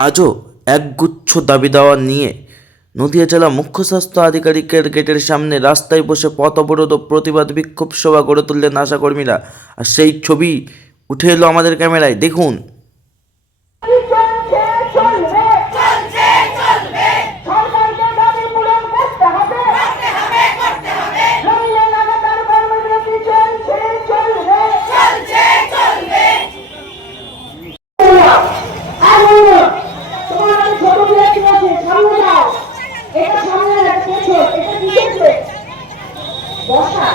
আজও একগুচ্ছ দাবি দাওয়া নিয়ে নদিয়া জেলা মুখ্য স্বাস্থ্য আধিকারিকের গেটের সামনে রাস্তায় বসে পথ অবরোধ ও প্রতিবাদ বিক্ষোভ সভা গড়ে তুললেন আশাকর্মীরা। আর সেই ছবি উঠে এলো আমাদের ক্যামেরায়, দেখুন। বসা